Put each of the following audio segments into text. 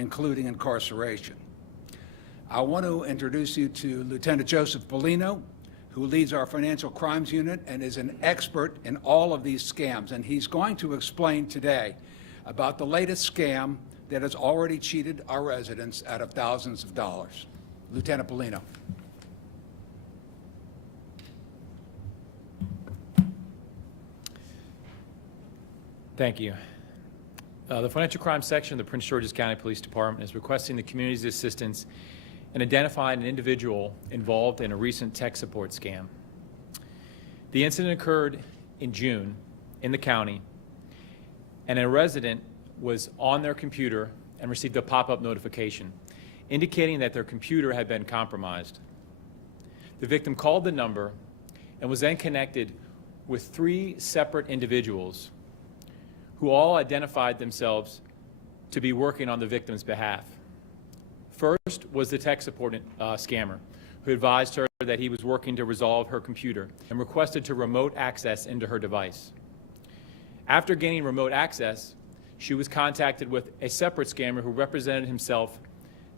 including incarceration. I want to introduce you to Lieutenant Joseph Balano, who leads our financial crimes unit and is an expert in all of these scams. And he's going to explain today about the latest scam that has already cheated our residents out of thousands of dollars. Lieutenant Balano. Thank you. The Financial Crime Section of the Prince George's County Police Department is requesting the community's assistance in identifying an individual involved in a recent tech support scam. The incident occurred in June in the county, and a resident was on their computer and received a pop-up notification indicating that their computer had been compromised. The victim called the number and was then connected with 3 separate individuals who all identified themselves to be working on the victim's behalf. First was the tech support scammer, who advised her that he was working to resolve her computer and requested to remote access into her device. After gaining remote access, she was contacted with a separate scammer who represented himself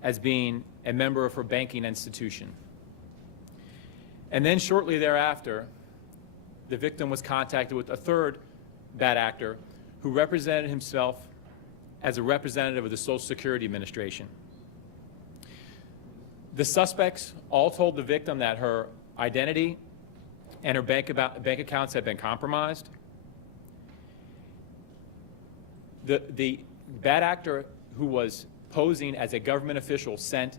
as being a member of her banking institution. And then shortly thereafter, the victim was contacted with a third bad actor who represented himself as a representative of the Social Security Administration. The suspects all told the victim that her identity and her bank accounts had been compromised. The bad actor who was posing as a government official sent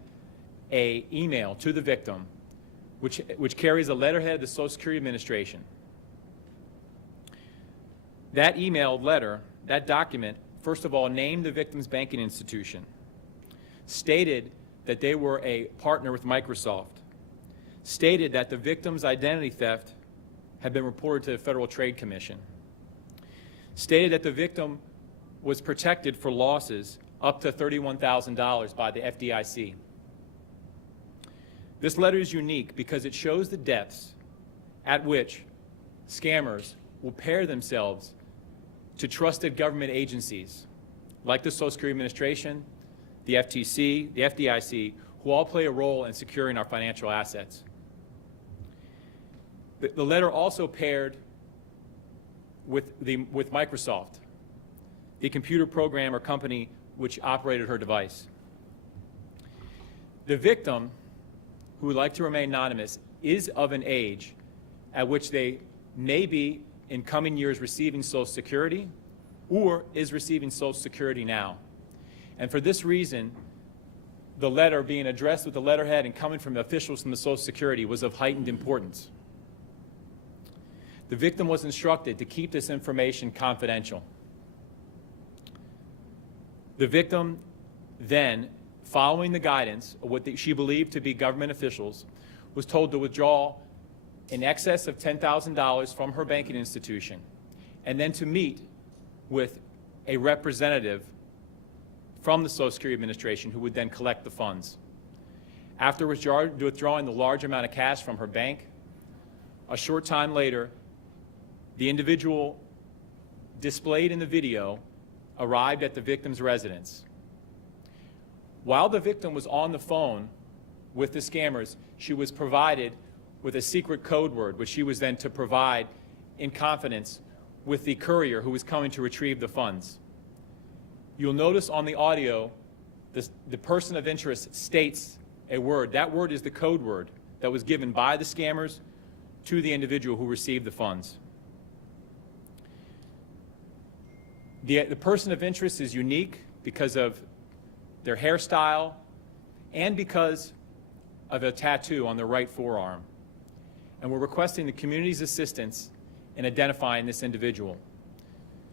an email to the victim which carries a letterhead of the Social Security Administration. That emailed letter, that document, first of all, named the victim's banking institution, stated that they were a partner with Microsoft, stated that the victim's identity theft had been reported to the Federal Trade Commission, stated that the victim was protected for losses up to $31,000 by the FDIC. This letter is unique because it shows the depths at which scammers will pair themselves to trusted government agencies like the Social Security Administration, the FTC, the FDIC, who all play a role in securing our financial assets. The letter also paired with Microsoft, the computer program or company which operated her device. The victim, who would like to remain anonymous, is of an age at which they may be in coming years receiving Social Security or is receiving Social Security now. And for this reason, the letter being addressed with the letterhead and coming from officials from the Social Security was of heightened importance. The victim was instructed to keep this information confidential. The victim then, following the guidance of what she believed to be government officials, was told to withdraw in excess of $10,000 from her banking institution and then to meet with a representative from the Social Security Administration who would then collect the funds. After withdrawing the large amount of cash from her bank, a short time later, the individual displayed in the video arrived at the victim's residence. While the victim was on the phone with the scammers, she was provided with a secret code word, which she was then to provide in confidence with the courier who was coming to retrieve the funds. You'll notice on the audio, the person of interest states a word. That word is the code word that was given by the scammers to the individual who received the funds. The person of interest is unique because of their hairstyle and because of a tattoo on their right forearm. And we're requesting the community's assistance in identifying this individual.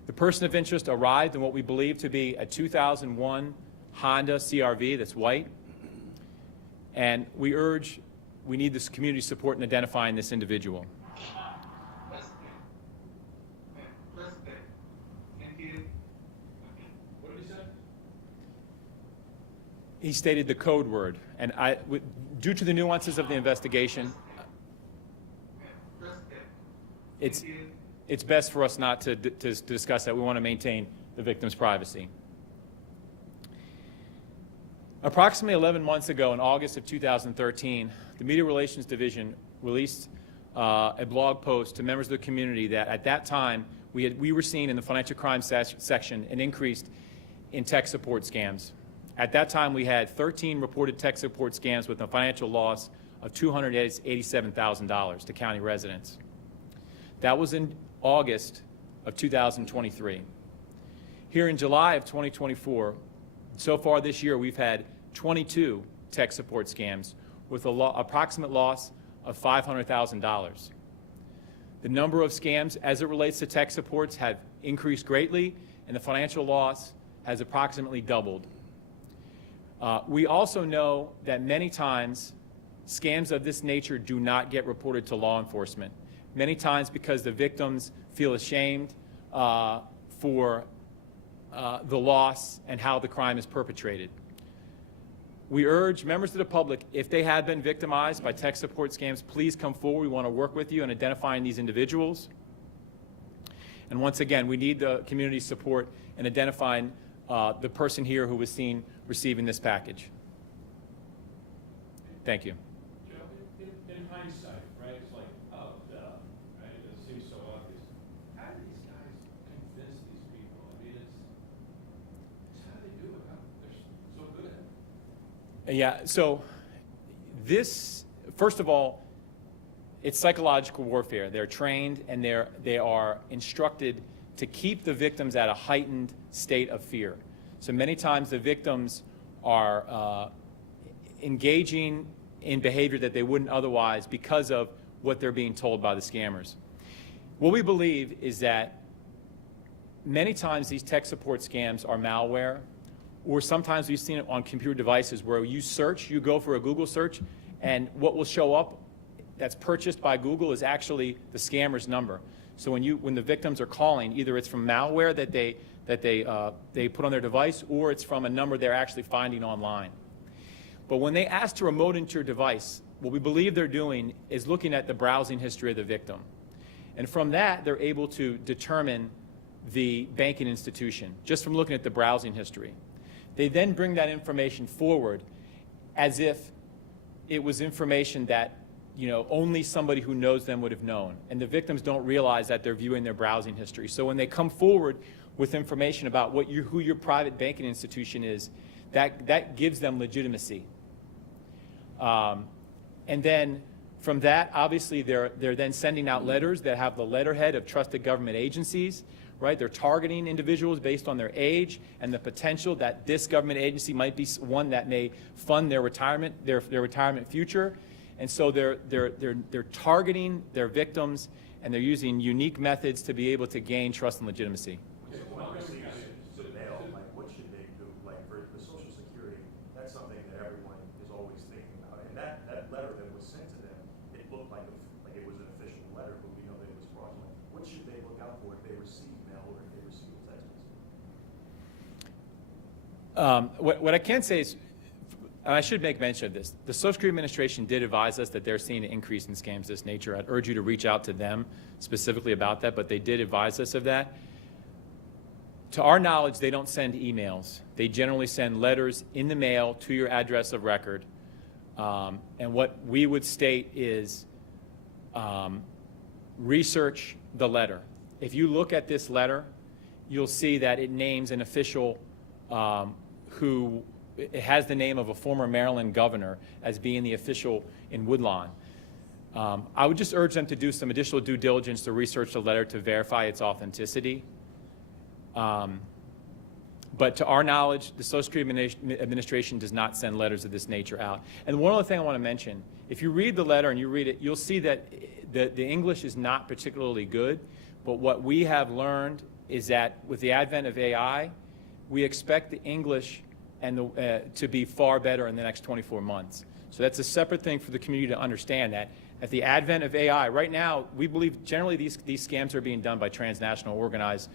The person of interest arrived in what we believe to be a 2001 Honda CR-V that's white. And we need this community support in identifying this individual. He stated the code word, and due to the nuances of the investigation, it's best for us not to discuss that. We want to maintain the victim's privacy. Approximately 11 months ago, in August of 2013, the Media Relations Division released a blog post to members of the community that at that time we were seeing in the financial crime section an increase in tech support scams. At that time, we had 13 reported tech support scams with a financial loss of $287,000 to county residents. That was in August of 2023. Here in July of 2024, so far this year, we've had 22 tech support scams with an approximate loss of $500,000. The number of scams as it relates to tech supports have increased greatly, and the financial loss has approximately doubled. We also know that many times scams of this nature do not get reported to law enforcement, many times because the victims feel ashamed for the loss and how the crime is perpetrated. We urge members of the public, if they have been victimized by tech support scams, please come forward. We want to work with you in identifying these individuals. And once again, we need the community support in identifying the person here who was seen receiving this package. Thank you. Joe, in hindsight, right, it's like, oh, duh, right? It seems so obvious. How do these guys convince these people? I mean, it's how do they do it? They're so good at it. Yeah, so this, first of all, it's psychological warfare. They're trained and they are instructed to keep the victims at a heightened state of fear. So many times the victims are engaging in behavior that they wouldn't otherwise because of what they're being told by the scammers. What we believe is that many times these tech support scams are malware, or sometimes we've seen it on computer devices where you search, you go for a Google search, and what will show up that's purchased by Google is actually the scammer's number. So when the victims are calling, either it's from malware that they put on their device, or it's from a number they're actually finding online. But when they ask to remote into your device, what we believe they're doing is looking at the browsing history of the victim. And from that, they're able to determine the banking institution, just from looking at the browsing history. They then bring that information forward as if it was information that only somebody who knows them would have known. And the victims don't realize that they're viewing their browsing history. So when they come forward with information about who your private banking institution is, that gives them legitimacy. And then from that, obviously, they're then sending out letters that have the letterhead of trusted government agencies, right? They're targeting individuals based on their age and the potential that this government agency might be one that may fund their retirement, their retirement future. And so they're targeting their victims, and they're using unique methods to be able to gain trust and legitimacy. What should they do? Like for the Social Security, that's something that everyone is always thinking about. And that letter that was sent to them, it looked like it was an official letter, but we know that it was fraudulent. What should they look out for if they receive mail or if they receive a text message? What I can say is, and I should make mention of this, the Social Security Administration did advise us that they're seeing an increase in scams of this nature. I'd urge you to reach out to them specifically about that, but they did advise us of that. To our knowledge, they don't send emails. They generally send letters in the mail to your address of record. And what we would state is research the letter. If you look at this letter, you'll see that it names an official who it has the name of a former Maryland governor as being the official in Woodlawn. I would just urge them to do some additional due diligence to research the letter to verify its authenticity. But to our knowledge, the Social Security Administration does not send letters of this nature out. And one other thing I want to mention, if you read the letter and you read it, you'll see that the English is not particularly good, but what we have learned is that with the advent of AI, we expect the English to be far better in the next 24 months. So that's a separate thing for the community to understand, that at the advent of AI, right now, we believe generally these scams are being done by transnational organized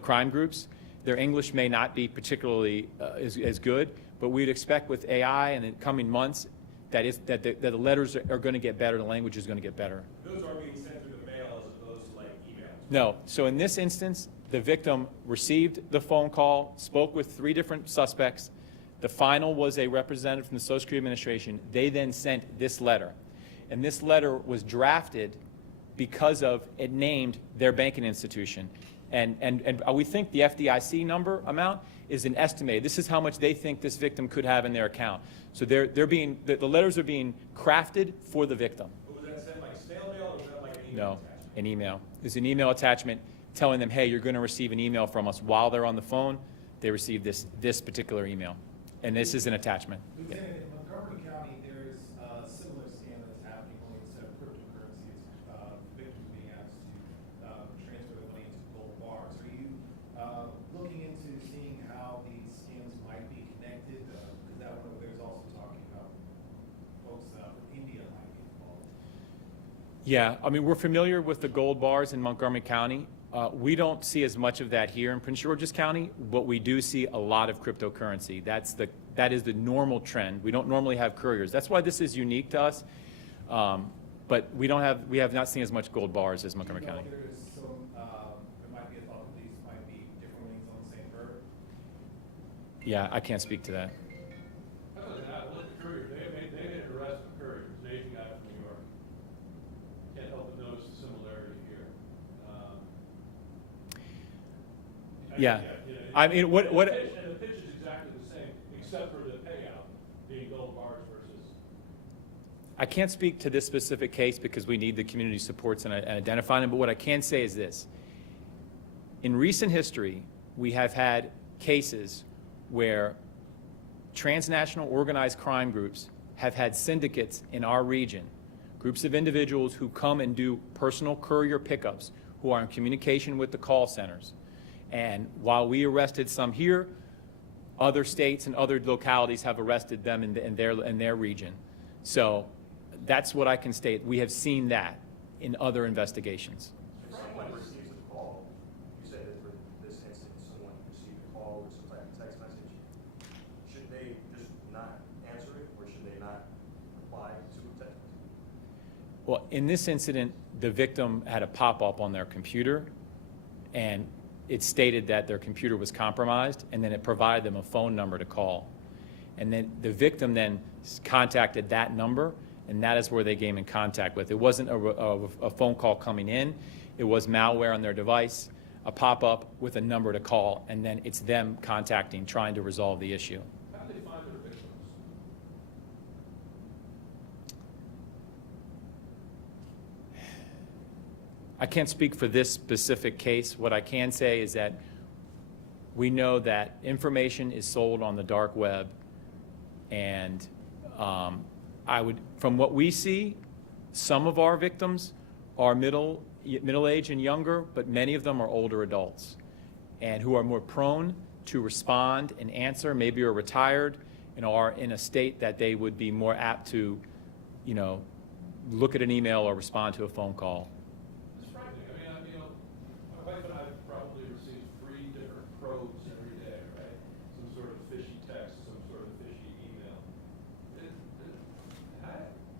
crime groups. Their English may not be particularly as good, but we'd expect with AI in the coming months that the letters are going to get better, the language is going to get better. Those are being sent through the mail as opposed to like emails. No. So in this instance, the victim received the phone call, spoke with 3 different suspects. The final was a representative from the Social Security Administration. They then sent this letter. And this letter was drafted because of it named their banking institution. And we think the FDIC number amount is an estimate. This is how much they think this victim could have in their account. So the letters are being crafted for the victim. Was that sent like snail mail or was that like an email No, attachment? an email. There's an email attachment telling them, hey, you're going to receive an email from us. While they're on the phone, they receive this particular email. And this is an attachment. Yeah. Lieutenant, in Montgomery County, there is a similar scam that's happening, only instead of cryptocurrency, it's victims being asked to transfer their money into gold bars. Are you looking into seeing how these scams might be connected? Because there's also talking about folks from India might be involved. Yeah, I mean, we're familiar with the gold bars in Montgomery County. We don't see as much of that here in Prince George's County, but we do see a lot of cryptocurrency. That is the normal trend. We don't normally have couriers. That's why this is unique to us. But we have not seen as much gold bars as Montgomery County. There is some, there might be a thought that these might be different wings on the same bird. Yeah, I can't speak to that. How about that? Well, the courier, they made an arrest for courier, it's an Asian guy from New York. Can't help but notice the similarity here. Yeah. You know, I mean, what- And the pitch is exactly the same, except for the payout being gold bars versus. I can't speak to this specific case because we need the community supports and identifying them, but what I can say is this. In recent history, we have had cases where transnational organized crime groups have had syndicates in our region, groups of individuals who come and do personal courier pickups, who are in communication with the call centers. And while we arrested some here, other states and other localities have arrested them in their region. So that's what I can state. We have seen that in other investigations. If someone receives a call, you said that for this instance, someone received a call or some type of text message, should they just not answer it, or should they not reply to a text message? Well, in this incident, the victim had a pop-up on their computer, and it stated that their computer was compromised, and then it provided them a phone number to call. And then the victim then contacted that number, and that is where they came in contact with. It wasn't a phone call coming in. It was malware on their device, a pop-up with a number to call, and then it's them contacting, trying to resolve the issue. How do they find their victims? I can't speak for this specific case. What I can say is that we know that information is sold on the dark web, and from what we see, some of our victims are middle-aged and younger, but many of them are older adults, and who are more prone to respond and answer, maybe are retired, and are in a state that they would be more apt to, look at an email or respond to a phone call. It's frightening. I mean, my wife and I probably receive 3 different probes every day, right? Some sort of fishy text, some sort of fishy email.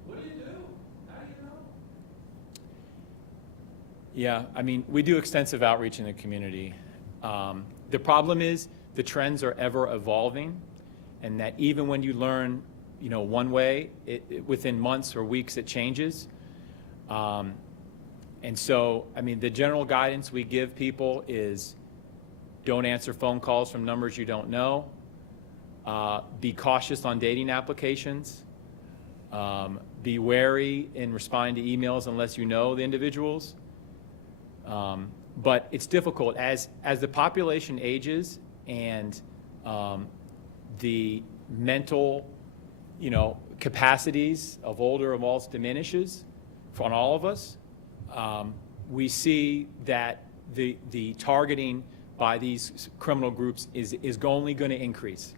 What do you do? How do you know? Yeah, I mean, we do extensive outreach in the community. The problem is the trends are ever evolving, and that even when you learn, one way, within months or weeks it changes. And so, I mean, the general guidance we give people is don't answer phone calls from numbers you don't know. Be cautious on dating applications. Be wary in responding to emails unless you know the individuals. But it's difficult. As the population ages and the mental, capacities of older adults diminishes on all of us, we see that the targeting by these criminal groups is only going to increase.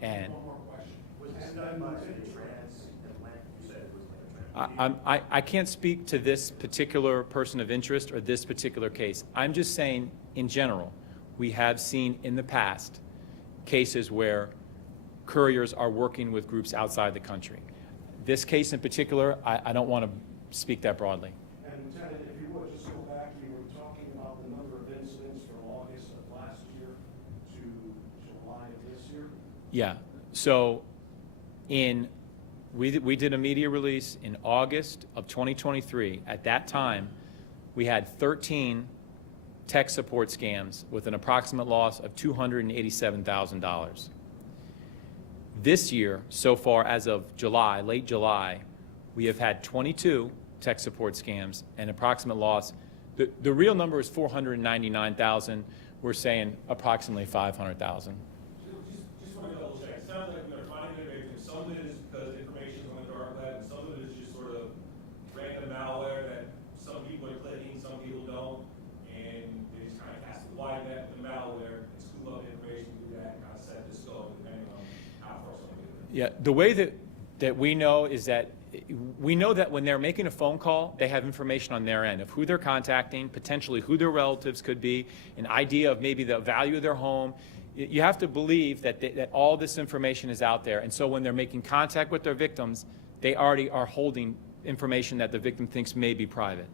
And One more question. Was this done by a trans-Atlantic? You said it was like a trans. I can't speak to this particular person of interest or this particular case. I'm just saying, in general, we have seen in the past cases where couriers are working with groups outside the country. This case in particular, I don't want to speak that broadly. And Lieutenant, if you would, just go back, you were talking about the number of incidents from August of last year to July of this year. Yeah. So we did a media release in August of 2023. At that time, we had 13 tech support scams with an approximate loss of $287,000. This year, so far as of July, late July, we have had 22 tech support scams and approximate loss. The real number is 499,000. We're saying approximately 500,000. Just want to double check. It sounds like we're finding the victims. Some of it is because information is on the dark web, and some of it is just sort of random malware that some people are clicking, some people don't, and they just kind of cast the wide net with the malware and scoop up information, do that, kind of set this going, depending on how far somebody is. Yeah, the way that we know is that we know that when they're making a phone call, they have information on their end of who they're contacting, potentially who their relatives could be, an idea of maybe the value of their home. You have to believe that that all this information is out there. And so when they're making contact with their victims, they already are holding information that the victim thinks may be private.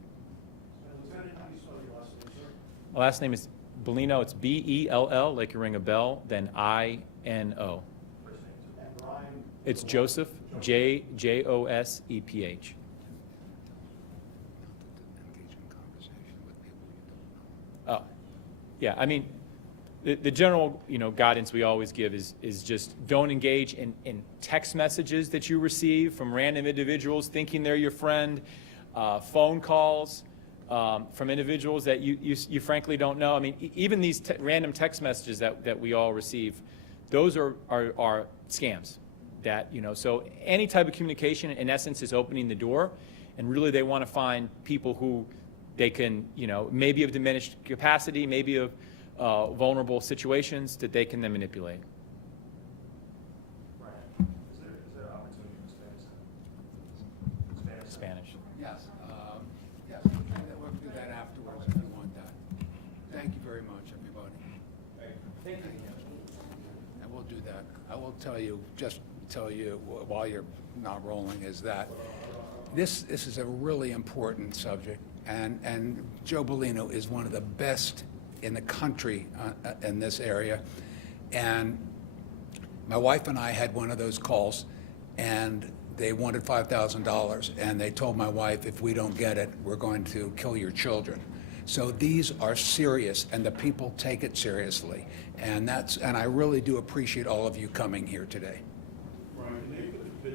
Lieutenant, how do you spell your last name, sir? My last name is Balano. It's B-E-L-L, like you ring a bell, then I-N-O. And Brian? It's Joseph, J-O-S-E-P-H. Engage in conversation with people you don't know. Oh, yeah, I mean, the general, guidance we always give is just don't engage in text messages that you receive from random individuals thinking they're your friend, phone calls from individuals that you frankly don't know. I mean, even these random text messages that we all receive, those are scams. That, so any type of communication, in essence, is opening the door, and really they want to find people who they can, maybe of diminished capacity, maybe of vulnerable situations that they can then manipulate. Brian, is there an opportunity for Spanish? Spanish. Yes, yes, we'll do that afterwards if you want that. Thank you very much, everybody. Thank you. And we'll do that. I will tell you while you're not rolling is that this is a really important subject, and Joe Balano is one of the best in the country in this area. And my wife and I had one of those calls, and they wanted $5,000, and they told my wife, if we don't get it, we're going to kill your children. So these are serious, and the people take it seriously, and I really do appreciate all of you coming here today. Brian, can they put the